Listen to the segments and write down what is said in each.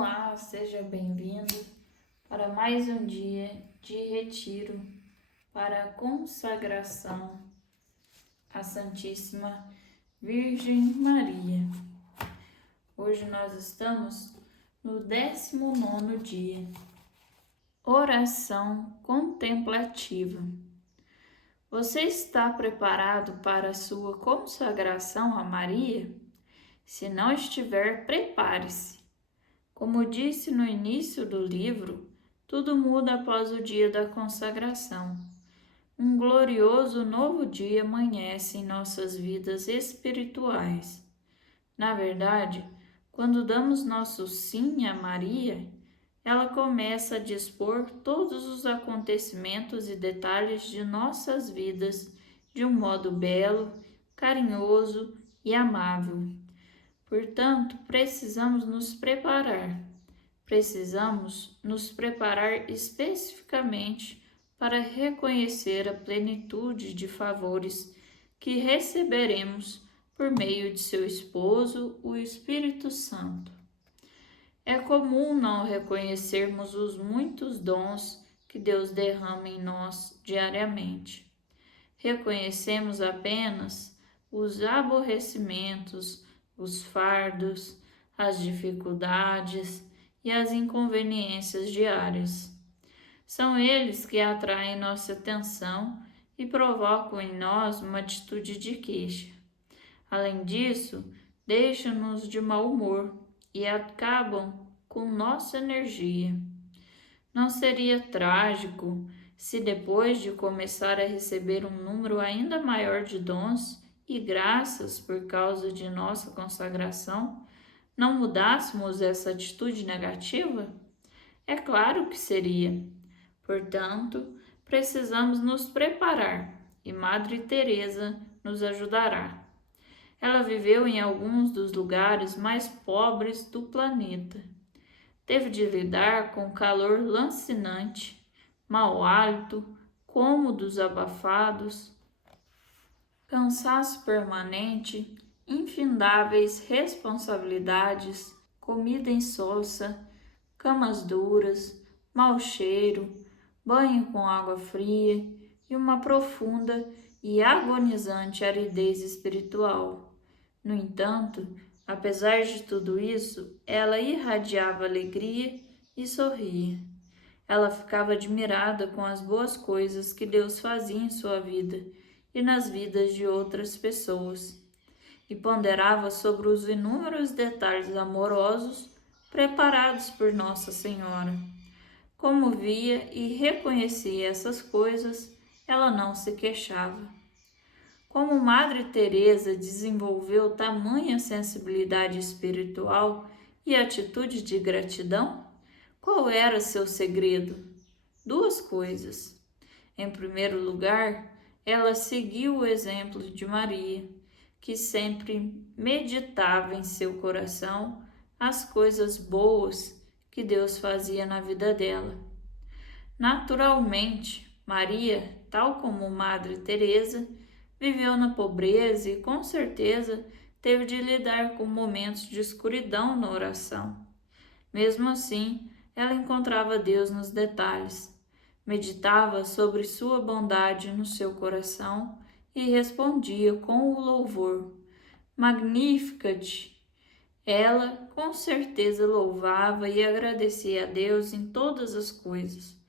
Olá, seja bem-vindo para mais um dia de retiro para a consagração à Santíssima Virgem Maria. Hoje nós estamos no 19º dia. Oração contemplativa. Você está preparado para a sua consagração a Maria? Se não estiver, prepare-se. Como disse no início do livro, tudo muda após o dia da consagração. Um glorioso novo dia amanhece em nossas vidas espirituais. Na verdade, quando damos nosso sim a Maria, ela começa a dispor todos os acontecimentos e detalhes de nossas vidas de um modo belo, carinhoso e amável. Portanto, precisamos nos preparar especificamente para reconhecer a plenitude de favores que receberemos por meio de seu esposo, o Espírito Santo. É comum não reconhecermos os muitos dons que Deus derrama em nós diariamente. Reconhecemos apenas os aborrecimentos, os fardos, as dificuldades e as inconveniências diárias. São eles que atraem nossa atenção e provocam em nós uma atitude de queixa. Além disso, deixam-nos de mau humor e acabam com nossa energia. Não seria trágico se depois de começar a receber um número ainda maior de dons e graças por causa de nossa consagração, não mudássemos essa atitude negativa? É claro que seria. Portanto, precisamos nos preparar e Madre Teresa nos ajudará. Ela viveu em alguns dos lugares mais pobres do planeta. Teve de lidar com calor lancinante, mau hálito, cômodos abafados, cansaço permanente, infindáveis responsabilidades, comida insossa, camas duras, mau cheiro, banho com água fria e uma profunda e agonizante aridez espiritual. No entanto, apesar de tudo isso, ela irradiava alegria e sorria. Ela ficava admirada com as boas coisas que Deus fazia em sua vida e nas vidas de outras pessoas, e ponderava sobre os inúmeros detalhes amorosos preparados por Nossa Senhora. Como via e reconhecia essas coisas, ela não se queixava. Como Madre Teresa desenvolveu tamanha sensibilidade espiritual e atitude de gratidão? Qual era seu segredo? Duas coisas. Em primeiro lugar, ela seguiu o exemplo de Maria, que sempre meditava em seu coração as coisas boas que Deus fazia na vida dela. Naturalmente, Maria, tal como Madre Teresa, viveu na pobreza e com certeza teve de lidar com momentos de escuridão na oração. Mesmo assim, ela encontrava Deus nos detalhes, meditava sobre sua bondade no seu coração e respondia com o louvor: Magnificat! Ela com certeza louvava e agradecia a Deus em todas as coisas,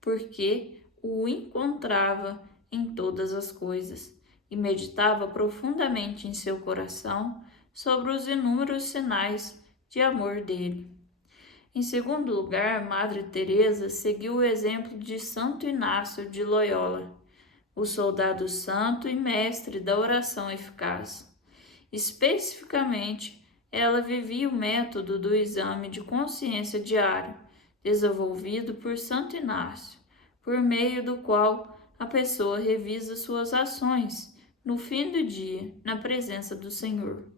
porque o encontrava em todas as coisas e meditava profundamente em seu coração sobre os inúmeros sinais de amor dele. Em segundo lugar, Madre Teresa seguiu o exemplo de Santo Inácio de Loyola, o soldado santo e mestre da oração eficaz. Especificamente, ela vivia o método do exame de consciência diário, desenvolvido por Santo Inácio, por meio do qual a pessoa revisa suas ações no fim do dia, na presença do Senhor.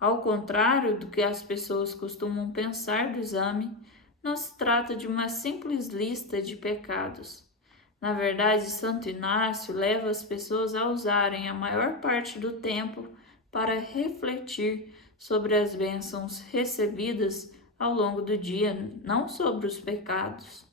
Ao contrário do que as pessoas costumam pensar do exame, não se trata de uma simples lista de pecados. Na verdade, Santo Inácio leva as pessoas a usarem a maior parte do tempo para refletir sobre as bênçãos recebidas ao longo do dia, não sobre os pecados.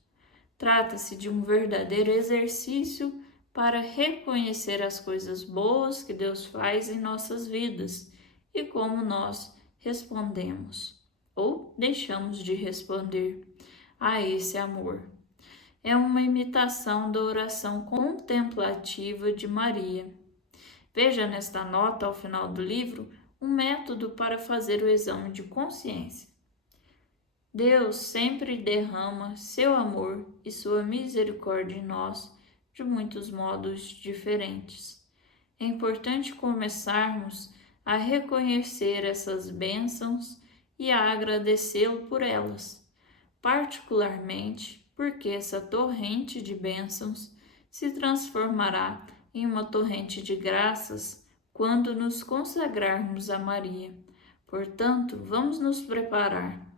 Trata-se de um verdadeiro exercício para reconhecer as coisas boas que Deus faz em nossas vidas e como nós respondemos ou deixamos de responder a esse amor. É uma imitação da oração contemplativa de Maria. Veja nesta nota ao final do livro um método para fazer o exame de consciência. Deus sempre derrama seu amor e sua misericórdia em nós de muitos modos diferentes. É importante começarmos a reconhecer essas bênçãos e a agradecê-lo por elas, particularmente porque essa torrente de bênçãos se transformará em uma torrente de graças quando nos consagrarmos a Maria. Portanto, vamos nos preparar.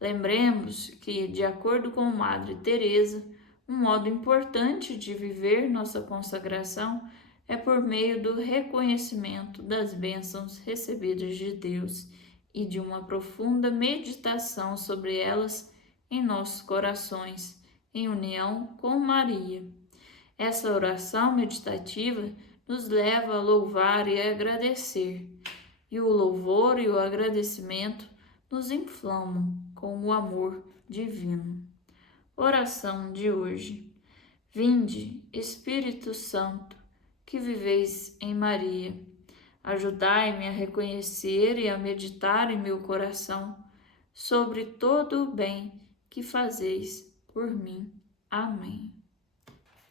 Lembremos que, de acordo com Madre Teresa, um modo importante de viver nossa consagração é por meio do reconhecimento das bênçãos recebidas de Deus e de uma profunda meditação sobre elas em nossos corações, em união com Maria. Essa oração meditativa nos leva a louvar e a agradecer, e o louvor e o agradecimento nos inflamam com o amor divino. Oração de hoje. Vinde, Espírito Santo, que viveis em Maria. Ajudai-me a reconhecer e a meditar em meu coração sobre todo o bem que fazeis por mim. Amém.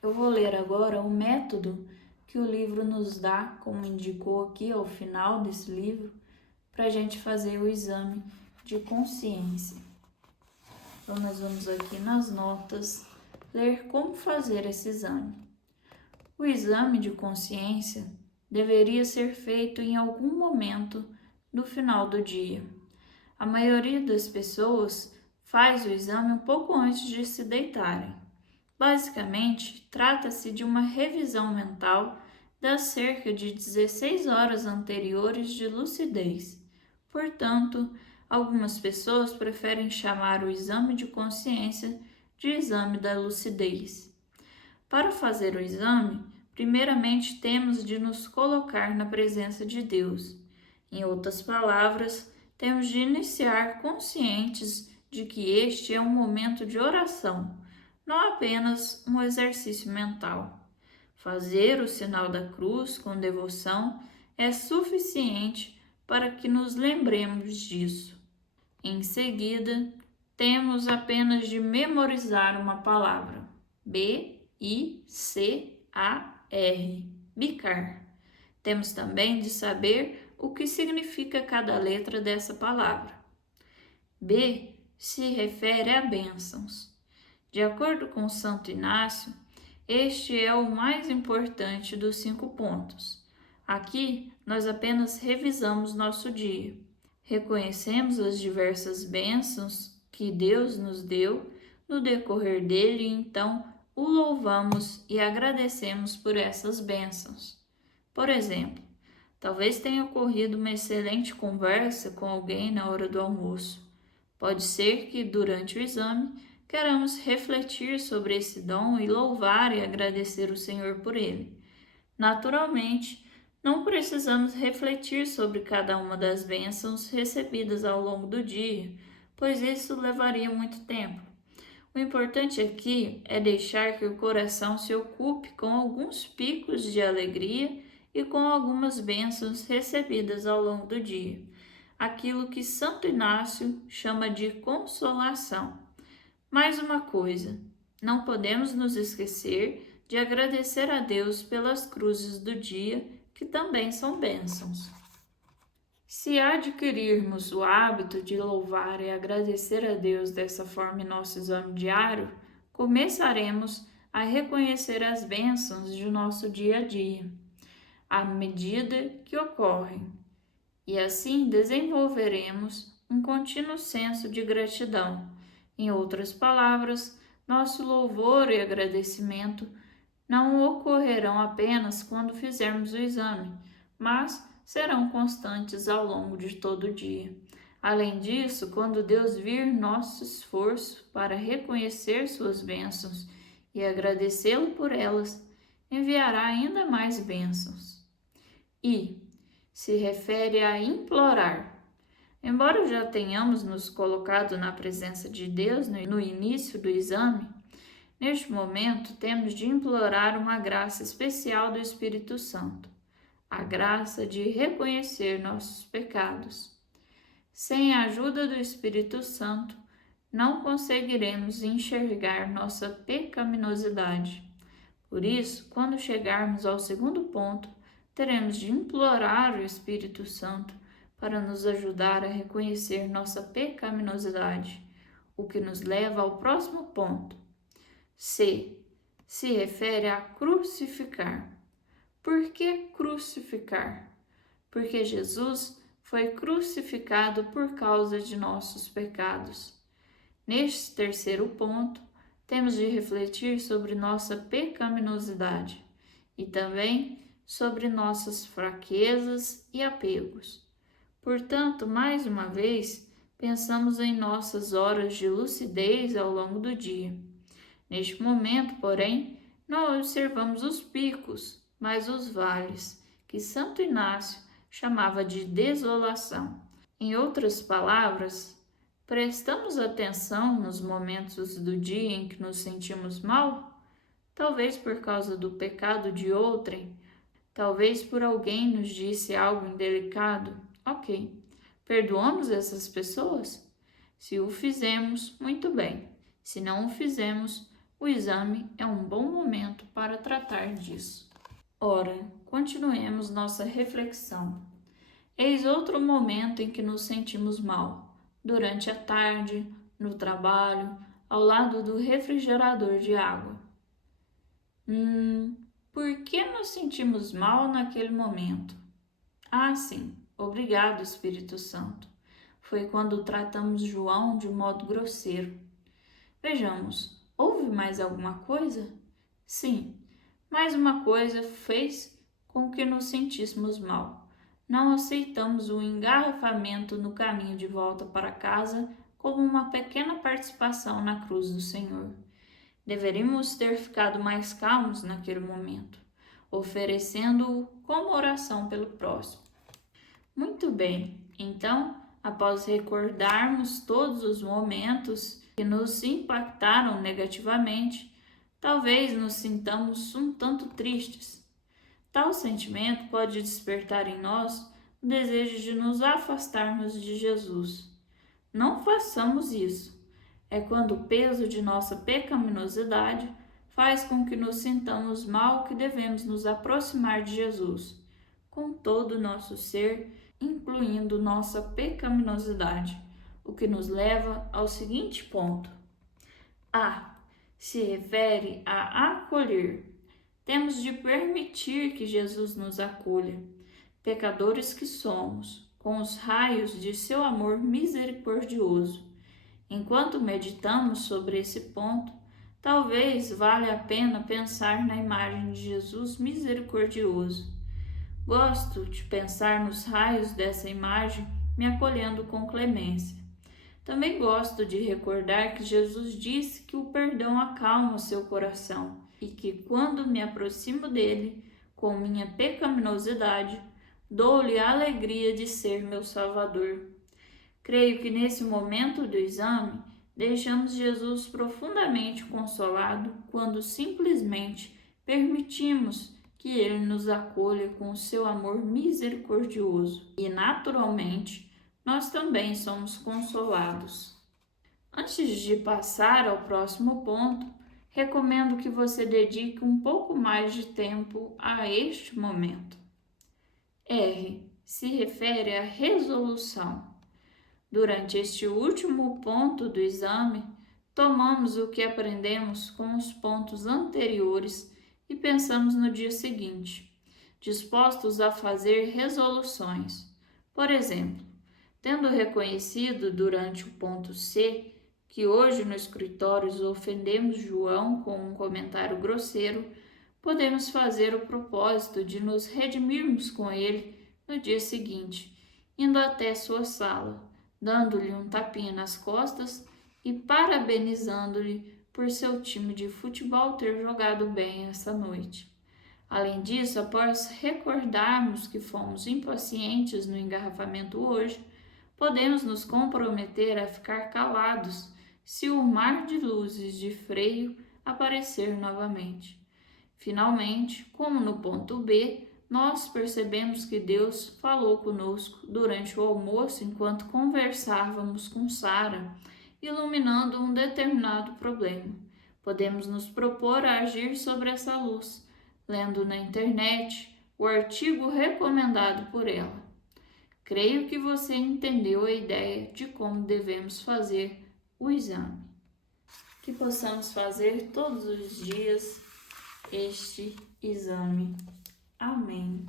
Eu vou ler agora o método que o livro nos dá, como indicou aqui ao final desse livro, para a gente fazer o exame de consciência. Então, nós vamos aqui nas notas ler como fazer esse exame. O exame de consciência deveria ser feito em algum momento no final do dia. A maioria das pessoas faz o exame um pouco antes de se deitarem. Basicamente, trata-se de uma revisão mental das cerca de 16 horas anteriores de lucidez. Portanto, algumas pessoas preferem chamar o exame de consciência de exame da lucidez. Para fazer o exame, primeiramente temos de nos colocar na presença de Deus. Em outras palavras, temos de iniciar conscientes de que este é um momento de oração, não apenas um exercício mental. Fazer o sinal da cruz com devoção é suficiente para que nos lembremos disso. Em seguida, temos apenas de memorizar uma palavra, B-I-C-A-R, bicar. Temos também de saber o que significa cada letra dessa palavra. B se refere a bênçãos. De acordo com Santo Inácio, este é o mais importante dos 5 pontos. Aqui, nós apenas revisamos nosso dia. Reconhecemos as diversas bênçãos que Deus nos deu no decorrer dele e então o louvamos e agradecemos por essas bênçãos. Por exemplo, talvez tenha ocorrido uma excelente conversa com alguém na hora do almoço. Pode ser que, durante o exame, queramos refletir sobre esse dom e louvar e agradecer o Senhor por ele. Naturalmente, não precisamos refletir sobre cada uma das bênçãos recebidas ao longo do dia, pois isso levaria muito tempo. O importante aqui é deixar que o coração se ocupe com alguns picos de alegria e com algumas bênçãos recebidas ao longo do dia, aquilo que Santo Inácio chama de consolação. Mais uma coisa, não podemos nos esquecer de agradecer a Deus pelas cruzes do dia, que também são bênçãos. Se adquirirmos o hábito de louvar e agradecer a Deus dessa forma em nosso exame diário, começaremos a reconhecer as bênçãos de nosso dia a dia, à medida que ocorrem, e assim desenvolveremos um contínuo senso de gratidão. Em outras palavras, nosso louvor e agradecimento não ocorrerão apenas quando fizermos o exame, mas serão constantes ao longo de todo o dia. Além disso, quando Deus vir nosso esforço para reconhecer suas bênçãos e agradecê-lo por elas, enviará ainda mais bênçãos. E se refere a implorar. Embora já tenhamos nos colocado na presença de Deus no início do exame, neste momento temos de implorar uma graça especial do Espírito Santo, a graça de reconhecer nossos pecados. Sem a ajuda do Espírito Santo, não conseguiremos enxergar nossa pecaminosidade. Por isso, quando chegarmos ao segundo ponto, teremos de implorar o Espírito Santo para nos ajudar a reconhecer nossa pecaminosidade, o que nos leva ao próximo ponto. C. Se refere a crucificar. Por que crucificar? Porque Jesus foi crucificado por causa de nossos pecados. Neste terceiro ponto, temos de refletir sobre nossa pecaminosidade e também sobre nossas fraquezas e apegos. Portanto, mais uma vez, pensamos em nossas horas de lucidez ao longo do dia. Neste momento, porém, não observamos os picos, mas os vales, que Santo Inácio chamava de desolação. Em outras palavras, prestamos atenção nos momentos do dia em que nos sentimos mal? Talvez por causa do pecado de outrem, talvez por alguém nos disse algo indelicado. Ok, perdoamos essas pessoas? Se o fizemos, muito bem. Se não o fizemos, o exame é um bom momento para tratar disso. Ora, continuemos nossa reflexão. Eis outro momento em que nos sentimos mal, durante a tarde, no trabalho, ao lado do refrigerador de água. Por que nos sentimos mal naquele momento? Ah, sim, obrigado, Espírito Santo. Foi quando tratamos João de modo grosseiro. Vejamos, houve mais alguma coisa? Sim, mais uma coisa fez com que nos sentíssemos mal. Não aceitamos o engarrafamento no caminho de volta para casa como uma pequena participação na cruz do Senhor. Deveríamos ter ficado mais calmos naquele momento, oferecendo-o como oração pelo próximo. Muito bem, então, após recordarmos todos os momentos que nos impactaram negativamente, talvez nos sintamos um tanto tristes. Tal sentimento pode despertar em nós o desejo de nos afastarmos de Jesus. Não façamos isso. É quando o peso de nossa pecaminosidade faz com que nos sintamos mal que devemos nos aproximar de Jesus, com todo o nosso ser, incluindo nossa pecaminosidade, o que nos leva ao seguinte ponto. A. Se refere a acolher. Temos de permitir que Jesus nos acolha, pecadores que somos, com os raios de seu amor misericordioso. Enquanto meditamos sobre esse ponto, talvez valha a pena pensar na imagem de Jesus misericordioso. Gosto de pensar nos raios dessa imagem me acolhendo com clemência. Também gosto de recordar que Jesus disse que o perdão acalma seu coração e que quando me aproximo dele, com minha pecaminosidade, dou-lhe a alegria de ser meu Salvador. Creio que nesse momento do exame, deixamos Jesus profundamente consolado quando simplesmente permitimos que ele nos acolha com o seu amor misericordioso. E, naturalmente, nós também somos consolados. Antes de passar ao próximo ponto, recomendo que você dedique um pouco mais de tempo a este momento. R. Se refere à resolução. Durante este último ponto do exame, tomamos o que aprendemos com os pontos anteriores e pensamos no dia seguinte, dispostos a fazer resoluções. Por exemplo, tendo reconhecido durante o ponto C que hoje no escritório ofendemos João com um comentário grosseiro, podemos fazer o propósito de nos redimirmos com ele no dia seguinte, indo até sua sala, dando-lhe um tapinha nas costas e parabenizando-lhe por seu time de futebol ter jogado bem essa noite. Além disso, após recordarmos que fomos impacientes no engarrafamento hoje, podemos nos comprometer a ficar calados se o mar de luzes de freio aparecer novamente. Finalmente, como no ponto B, nós percebemos que Deus falou conosco durante o almoço enquanto conversávamos com Sara, iluminando um determinado problema. Podemos nos propor a agir sobre essa luz, lendo na internet o artigo recomendado por ela. Creio que você entendeu a ideia de como devemos fazer o exame. Que possamos fazer todos os dias este exame. Amém.